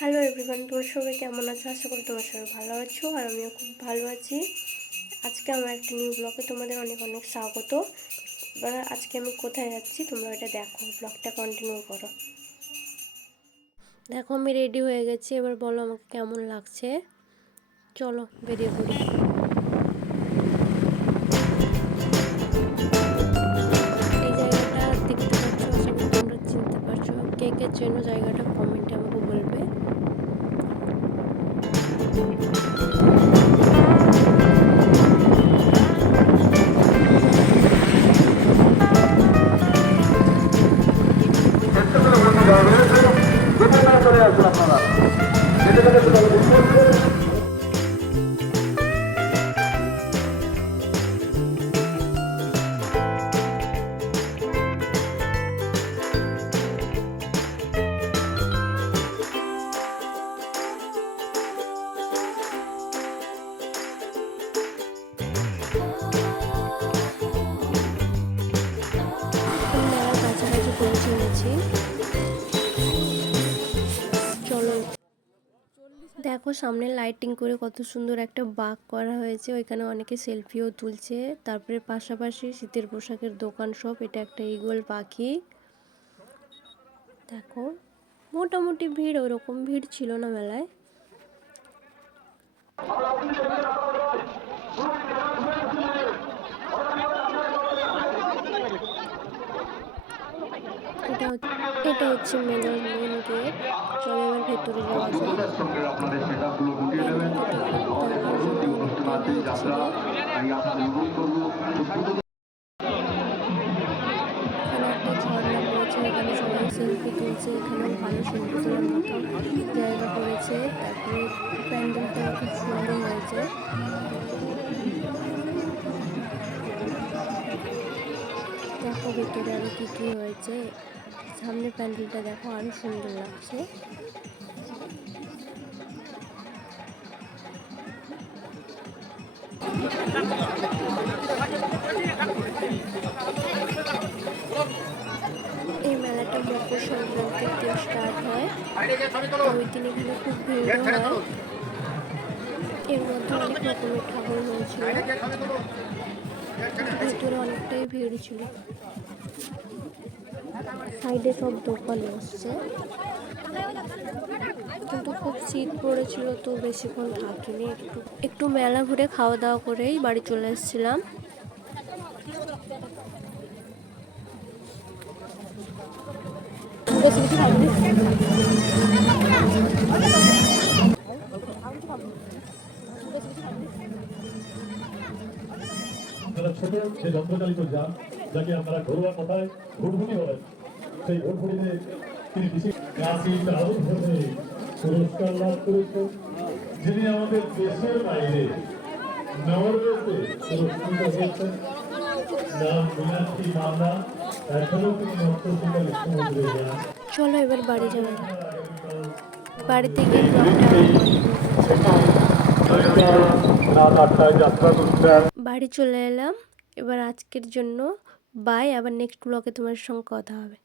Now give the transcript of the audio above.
Hello everyone তোমার সবাই কেমন আছো? আশা করি তোমার সবাই ভালো আছো আর আমিও খুব ভালো আছি। আজকে আমার একটা নিউ ব্লগে তোমাদের অনেক অনেক স্বাগত। এবার আজকে আমি কোথায় যাচ্ছি তোমরা এটা দেখো ব্লগটা কন্টিনিউ করো। দেখো আমি রেডি হয়ে গেছি, এবার বলো আমাকে কেমন লাগছে? চলো বেরিয়ে পড়ি। এই জায়গাটা দেখতে পাচ্ছ তোমরা চিনতে পারছ। কে কে চেনো জায়গাটা? কমেন্টে আমাকে Thank you. দেখো সামনে লাইটিং করে কত সুন্দর একটা বাঘ করা হয়েছে। ওইখানে অনেকে সেলফিও তুলছে। তারপরে পাশাপাশি শীতের পোশাকের দোকান সব। এটা একটা ইগল পাখি। দেখো, মোটামুটি ভিড়, ওরকম ভিড় ছিল না মেলায়। এটা হচ্ছে- মেলার মেন গেট করব। এখানে সবাই সেলফি তুলছে এখানেও ভালো সেলফি তোলার মতো জায়গা পড়েছে তারপরে প্যান্ডেলটা খুব সুন্দর হয়েছে। দেখো ভিতরে আরও কি কি হয়েছে। সামনে প্যান্ডেলটা দেখো আরও সুন্দর লাগছে। এই মেলাটা মকর সংক্রান্তির দিন স্টার্ট হয়। ওই দিন এখানে খুব ভিড় হয়। এর মধ্যে অনেক রকমের ঠাকুর হয়েছিল। ভিতরে অনেকটাই ভিড় ছিল। সাইডে সব দোকান বসছে কিন্তু খুব শীত পড়েছিল তো বেশিক্ষণ থাকিনি। একটু একটু মেলা ঘুরে খাওয়া দাওয়া করেই বাড়ি চলে এসেছিলাম। ছোট যে যন্ত্রচালিত যান যাকে আপনারা ঘরোয়া কথায় ভুটভুটি বলেন সেই ভুটভুটিতে তিনি বিশেষ ক্লাসিক আউট হয়ে পুরস্কার লাভ করেছেন যিনি আমাদের দেশের বাইরে নরওয়েতে পুরস্কৃত হয়েছেন। নাম মীনাক্ষী মান্না এখনও তিনি নর্তকিকা মুখ্যমন্ত্রী যান। চলো এবার বাড়ি যাওয়া বাড়িতে গিয়ে বাড়ি চলে এলাম। এবার আজকের জন্য বাই আবার নেক্সট ব্লগে তোমার সঙ্গে কথা হবে।